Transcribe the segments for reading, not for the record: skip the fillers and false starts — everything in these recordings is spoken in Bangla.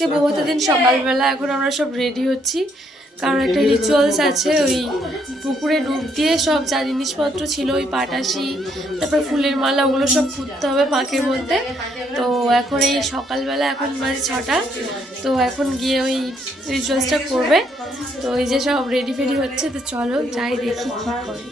আজকে বৌভাতের দিন সকালবেলা এখন আমরা সব রেডি হচ্ছি, কারণ একটা রিচুয়ালস আছে। ওই পুকুরে ডুব দিয়ে সব যা জিনিসপত্র ছিল, ওই পাটাশি, তারপর ফুলের মালা, ওগুলো সব পুঁততে হবে পাঁকের মধ্যে। তো এখন এই সকালবেলা, এখন বাজে 6টা, তো এখন গিয়ে ওই রিচুয়ালসটা করবে। তো এই যে সব রেডি ফেডি হচ্ছে, তো চলো যাই দেখি কী করে।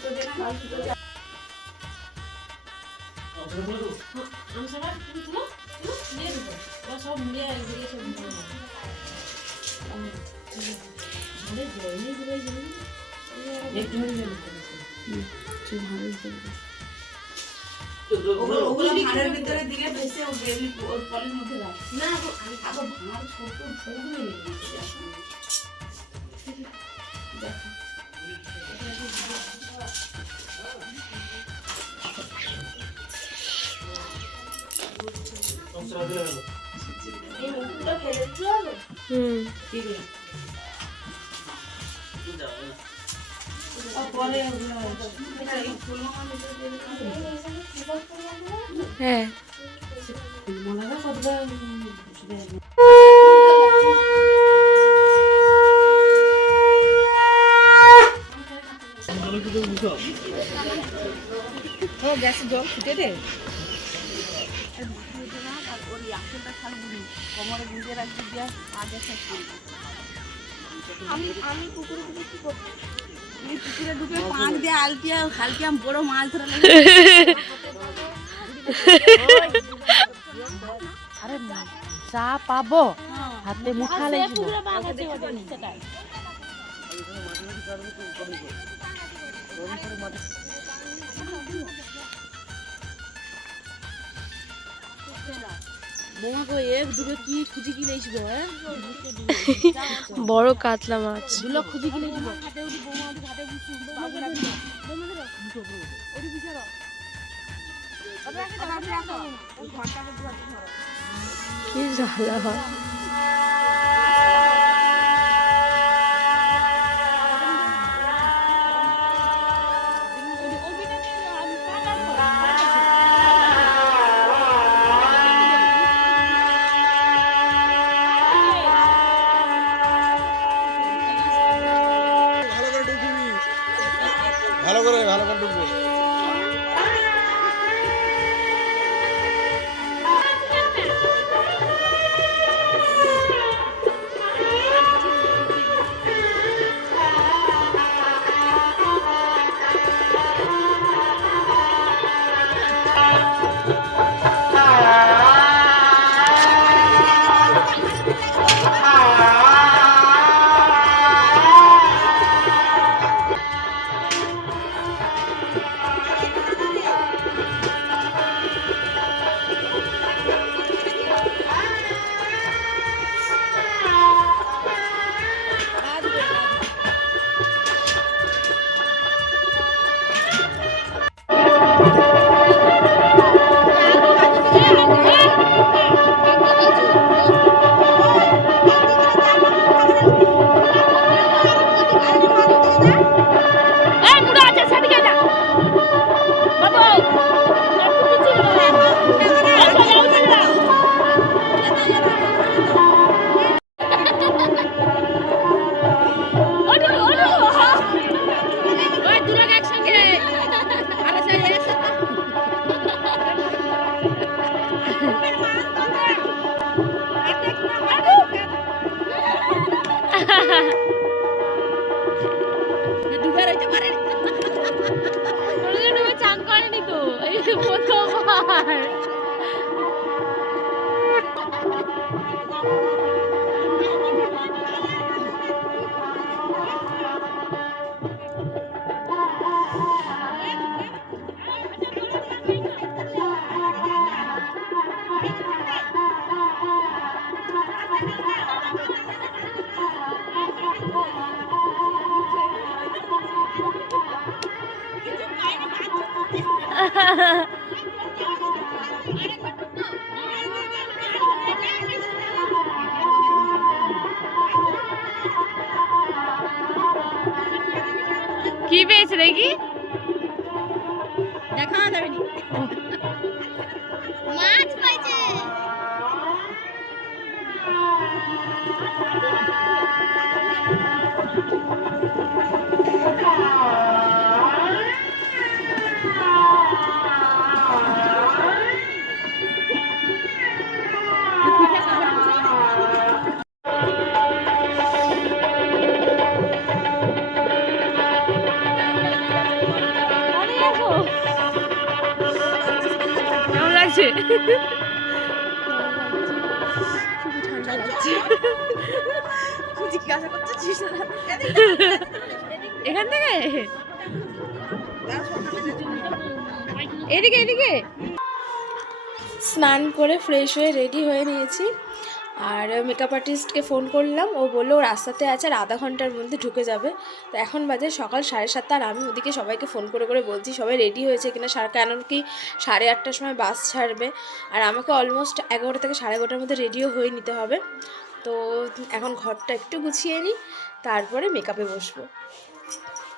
হ্যাঁ, গ্যাসে জল ফুটে দে। আমি পুকুরে ডুবে কি করবো? পুকুরে ডুবে পান দিয়ে আলতিয়া হালকিয়া বড় মাছ ধরে আরে চা পাবো হাতে মুঠা লেগে বড় কাতলা মাছ। কি জ্বালা হয়। ভালো করে ডুববে। চান করেনি তো, এই প্রথমবার। কি পেয়েছে দেখি, দেখা যাবে নি। মাছ পাইছে। কেমন লাগছে? খুবই ঠান্ডা লাগছে। জিজ্ঞাসা করছিস না? এখান থেকে এদিকে এদিকে। স্নান করে ফ্রেশ হয়ে রেডি হয়ে নিয়েছি, আর মেকআপ আর্টিস্টকে ফোন করলাম, ও বললো ও রাস্তাতে আছে আর আধা ঘন্টার মধ্যে ঢুকে যাবে। তো এখন বাজে সকাল 7:30, আর আমি ওদিকে সবাইকে ফোন করে করে বলছি সবাই রেডি হয়েছে কিনা, কেন কি 8:30টার সময় বাস ছাড়বে, আর আমাকে অলমোস্ট 11টা থেকে 11:30টার মধ্যে রেডিও হয়ে নিতে হবে। তো এখন ঘরটা একটু গুছিয়ে নিই, তারপরে মেকআপে বসবো।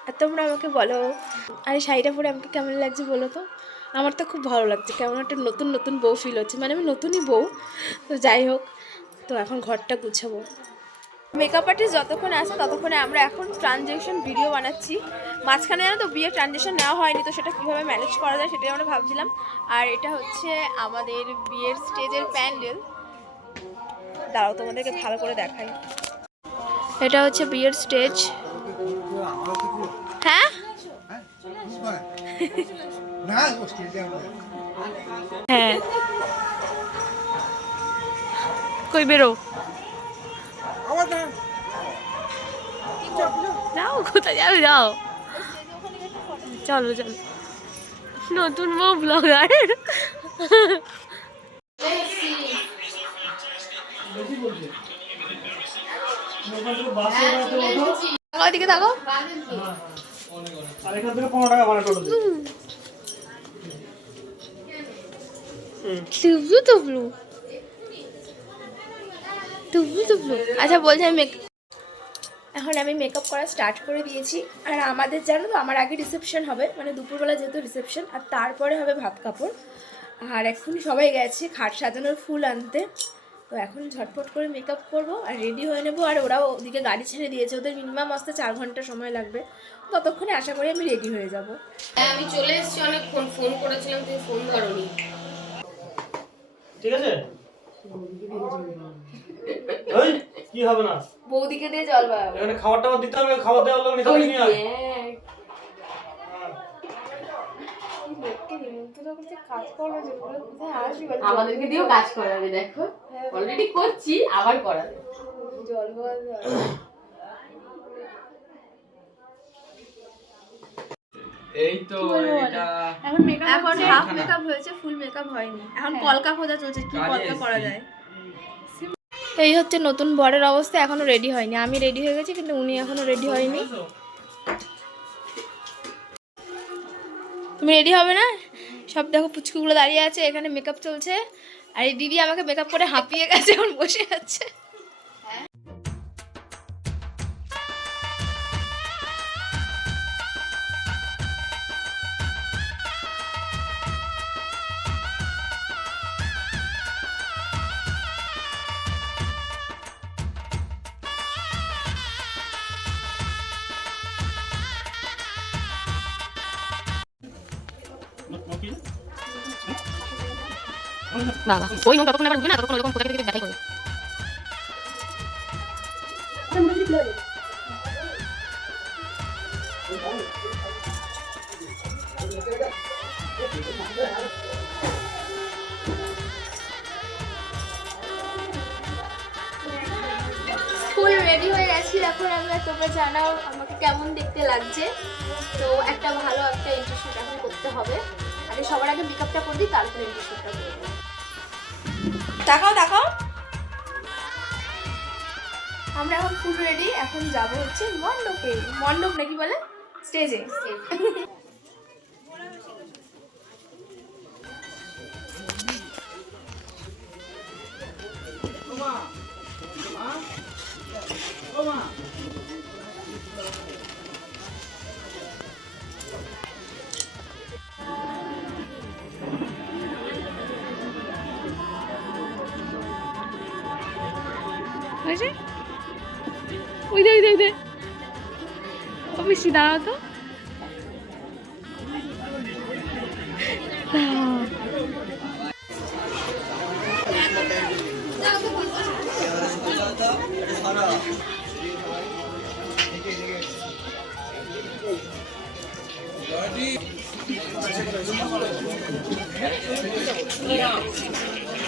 আর তোমরা আমাকে বলো, আর এই শাড়িটা পরে আমাকে কেমন লাগছে বলো তো? আমার তো খুব ভালো লাগছে, কেমন একটা নতুন নতুন বউ ফিল হচ্ছে, মানে আমি নতুনই বউ। তো যাই হোক, তো এখন ঘরটা গুছাবো। মেকআপ আর্টিস্ট যতক্ষণ আসে ততক্ষণে আমরা এখন ট্রানজেকশন ভিডিও বানাচ্ছি। মাঝখানে জানো তো বিয়ের ট্রানজেকশন নেওয়া হয়নি, তো সেটা কীভাবে ম্যানেজ করা যায় সেটাই আমরা ভাবছিলাম। আর এটা হচ্ছে আমাদের বিয়ের স্টেজের প্যান্ডেল। দাঁড়াও তোমাদেরকে ভালো করে দেখাই। এটা হচ্ছে বিয়ের স্টেজ। হ্যাঁ হ্যাঁ, কই বেরো? যাও, কোথায় যাবে? যাও, চলো চলো। নতুন বউ ব্লগার। ওদিকে থাকো। আচ্ছা বলছি এখন আমি মেকআপ করা স্টার্ট করে দিয়েছি। আর আমাদের জানো তো, আমার আগে রিসেপশন হবে, মানে দুপুরবেলা যেহেতু রিসেপশন, আর তারপরে হবে ভাত কাপড়। আর এখনই সবাই গেছে খাট সাজানোর ফুল আনতে। তো এখন ঝটপট করে মেকআপ করবো আর রেডি হয়ে নেবো। আর ওরাও ওদিকে গাড়ি ছেড়ে দিয়েছে, ওদের মিনিমাম আসতে 4 ঘন্টা সময় লাগবে। ততক্ষণে আশা করি আমি রেডি হয়ে যাব। হ্যাঁ আমি চলে এসেছি, অনেকক্ষণ ফোন করেছিলাম, তুমি ফোন ধরোনি। ঠিক আছে, ওই কি হবে না, বৌদিকে দিয়ে জল বা এখানে খাবার টাবার দিতে হবে, খাবার দেওয়ার লোক নিতে হবে নিয়ে আয়। আমাদেরকে দিয়েও কাজ করাবে, দেখো অলরেডি করছি, আবার করাবে। জল এই তো এটা এখন হাফ মেকআপ হয়েছে, ফুল মেকআপ হয়নি। এখন কলকা খোঁজা চলছে, কি কলকা করা যায়। এই হচ্ছে নতুন বরের অবস্থা, এখনো রেডি হয়নি। আমি রেডি হয়ে গেছি, কিন্তু উনি এখনো রেডি হয়নি। তুমি রেডি হবে না? সব দেখো পুচকুগুলো দাঁড়িয়ে আছে, এখানে মেকআপ চলছে। আর এই দিদি আমাকে মেকআপ করে হাঁপিয়ে গেছে, এখন বসে আছে। না না, ওই নোংরা ততক্ষণ আবার উঠবে না, ততক্ষণ ওরকম কোথা থেকে দেখাই করবে। ফুল রেডি হয়ে গেছি। এখন আমরা, তোমরা জানাও আমাকে কেমন দেখতে লাগছে। তো একটা ভালো একটা ইন্টারশুট এখন করতে হবে। আগে সবার আগে মেকআপটা করে দিই, তারপরে ইন্টারশুটটা করবো। তাকাও তাকাও, আমরা এখন ফুল রেডি। এখন যাব হচ্ছে মণ্ডপে। মণ্ডপ নাকি বলে, স্টেজে। হয়েছে? ওই দে ও মিষ্টি দাঁড়াও তো।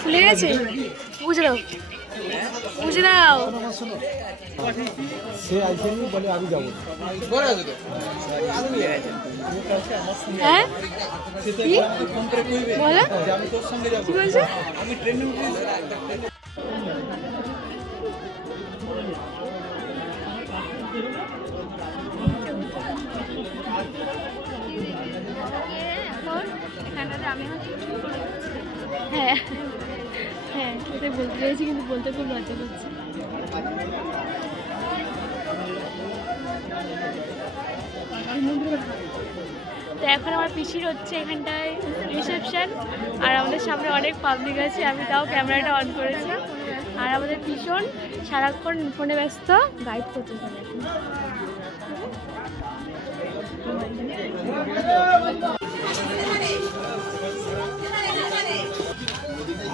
খুলে গেছে, বুঝে দাও সে আইসেনি বলে আমি যাবো। হ্যাঁ কি বলো, কি বলছে? হ্যাঁ হ্যাঁ সেটাই বলতে চাইছি, কিন্তু বলতে খুব লজ্জা করছে। তো এখন আমার পিসির হচ্ছে এখানটায় রিসেপশন, আর আমাদের সামনে অনেক পাবলিক আছে, আমি তাও ক্যামেরাটা অন করেছি। আর আমাদের ভীষণ সারাক্ষণ ফোনে ব্যস্ত, গাইড করতে পারে।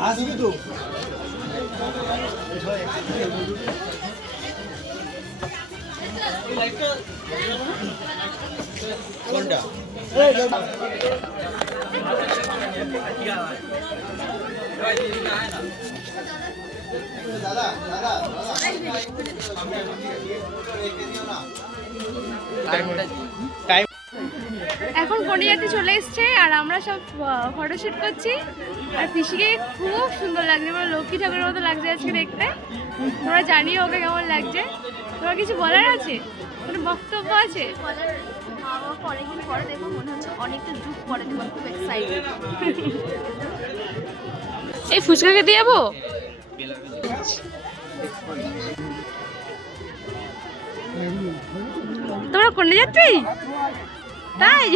আসবি তো কোনটা? এখন কন্যাযাত্রী চলে এসছে আর আমরা সব ফটোশুট করছি। আর পিসিকে খুব সুন্দর লাগছে, মানে লক্ষ্মী ঠাকুরের মতো লাগছে আজকে দেখতে। তোমরা জানিও ওকে কেমন লাগছে। তোমার কিছু বলার আছে, কোনো বক্তব্য আছে? অনেকদিন পরে দেখবো, মনে হচ্ছে অনেকটা যুগ পরে দেখবো, খুব এক্সাইটেড। এই ফুচকা খেতে যাবো। তোমরা কন্যাযাত্রী তাই?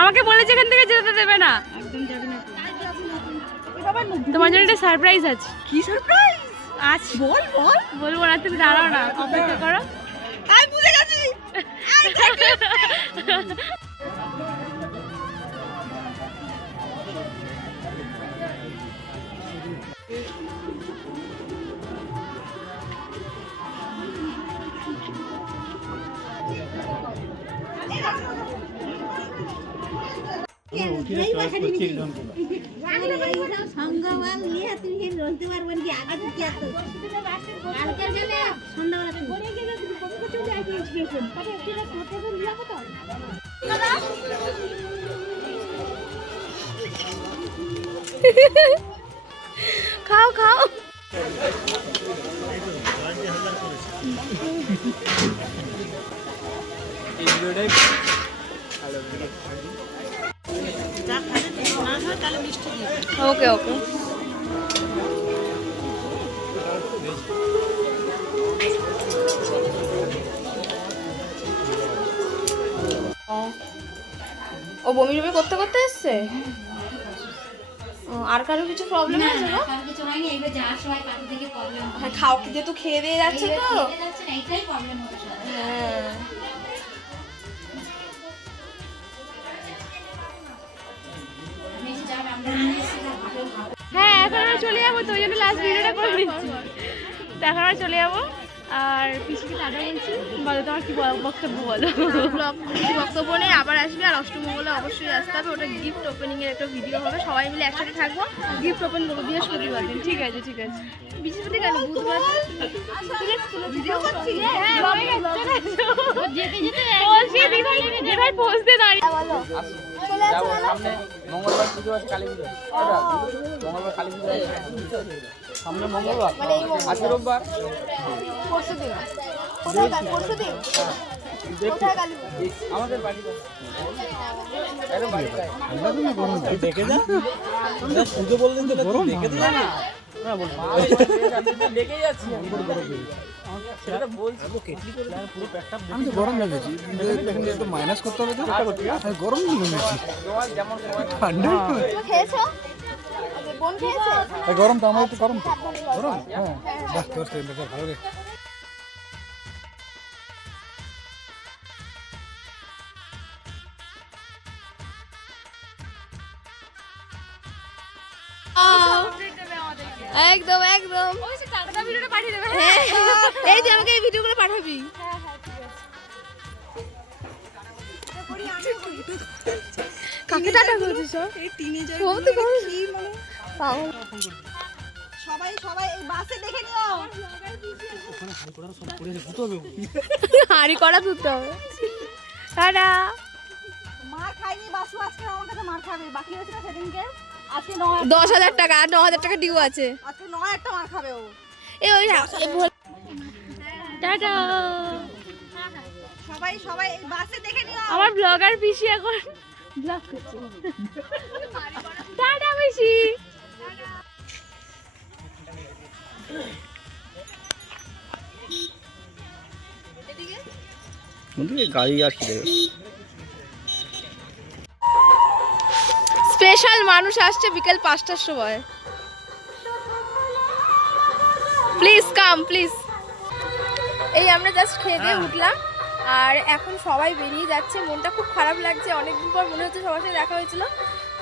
আমাকে বলেছে এখান থেকে যেতে দেবে না, তোমার জন্য একটা সারপ্রাইজ আছে। কি সারপ্রাইজ? আজ বলবো না, তুমি দাঁড়াও না, অপেক্ষা করো। আমি বুঝে গেছি। সঙ্গবান নিয়ে তুমি রলতে পারবেন কি? আগে তো কি এত কালকের গেলে সন্ধ্যাবেলা খাও খাও। ওকে ওকে। ও বমি টমি করতে করতে এসছে। আর কারো কিছু প্রবলেম আছে গো? কিছু হয়নি, এবার যাওয়ার সময় কাকু থেকে প্রবলেম হয়। হ্যাঁ খাও, যেহেতু খেয়ে দিয়ে যাচ্ছে তো। যাচ্ছে না, এটাই প্রবলেম হচ্ছে। হ্যাঁ হ্যাঁ এখন আমরা চলে যাবো, তো ওই জন্য লাস্ট ভিডিওটা করে দিচ্ছি। তো এখন আমরা চলে যাবো। আর পিসিকে টাটা বলছি, বলো তোমার কি বক্তব্য বলো। বক্তব্য নেই, আবার আসবে। আর অষ্টমঙ্গলে অবশ্যই আসতে হবে, ওটা গিফট ওপেনিং এর একটা ভিডিও হবে, সবাই মিলে একসাথে থাকবো, গিফট ওপেন করবো বৃহস্পতিবার দিন। ঠিক আছে ঠিক আছে। বৃহস্পতি কেন, বুধবার ভিডিও করছি। ভাই পৌঁছতে দাঁড়িয়ে যাবো সামনে মঙ্গলবার পুজো আছে, কালী পুজো। মঙ্গলবার কালী পুজো আছে সামনে, মঙ্গলবার আজকে রোববার, আমাদের বাড়িতে দেখে যা পুজো বললেন তো গরম দেখে যা না। লেগে যাচ্ছি সেটা বলছি আমি তো গরম লেগেছি এখানে একটু মাইনাস করতে হবে তো আমি গরম লেগেছি তোমার যেমন ঠান্ডা খেয়েছো বোন খেয়েছে গরম তো আমার একটু গরম তো গরম হ্যাঁ বাহ তোর সেটা ভালো রে একদম একদম ভিডিওটা পাঠিয়ে দেবে। এই যে আমাকে এই ভিডিওগুলো পাঠাবি। কাকে টাটা করছিস? এই টিনেজার ও তো বল। কি মানে সবাই সবাই এই বাসে দেখে নিও হাড়ি করা ধুতে হবে। টাটা। মার খাইনি বাসু আজকে আমার কাছে মার খাবে বাকি হয়েছে না সেদিনকে আজকে 10,000 টাকা আর 9,000 টাকা ডিউ আছে। আজকে 9 মার খাবে ও এই ওই টাটা। সবাই সবাই এই বাসে দেখে নিও আমার ব্লগার পিসি এখন ব্লগ করছে। টাটা পিসি। গাড়ি আসছে স্পেশাল মানুষ আসছে বিকেল 5টার সময়। Please come please. এই আমরা জাস্ট খেয়ে দিয়ে উঠলাম আর এখন সবাই বেরিয়ে যাচ্ছে। মনটা খুব খারাপ লাগছে, অনেকদিন পর মনে হচ্ছে সবার সাথে দেখা হয়েছিল।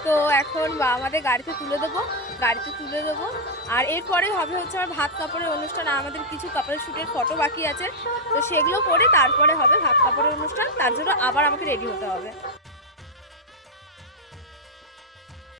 তো এখন আমাদের গাড়িতে তুলে দেবো আর এরপরে হবে হচ্ছে আমার ভাত কাপড়ের অনুষ্ঠান। আমাদের কিছু কাপড় শ্যুটের ফটো বাকি আছে, তো সেগুলো করে তারপরে হবে ভাত কাপড়ের অনুষ্ঠান। তার জন্য আবার আমাকে রেডি হতে হবে।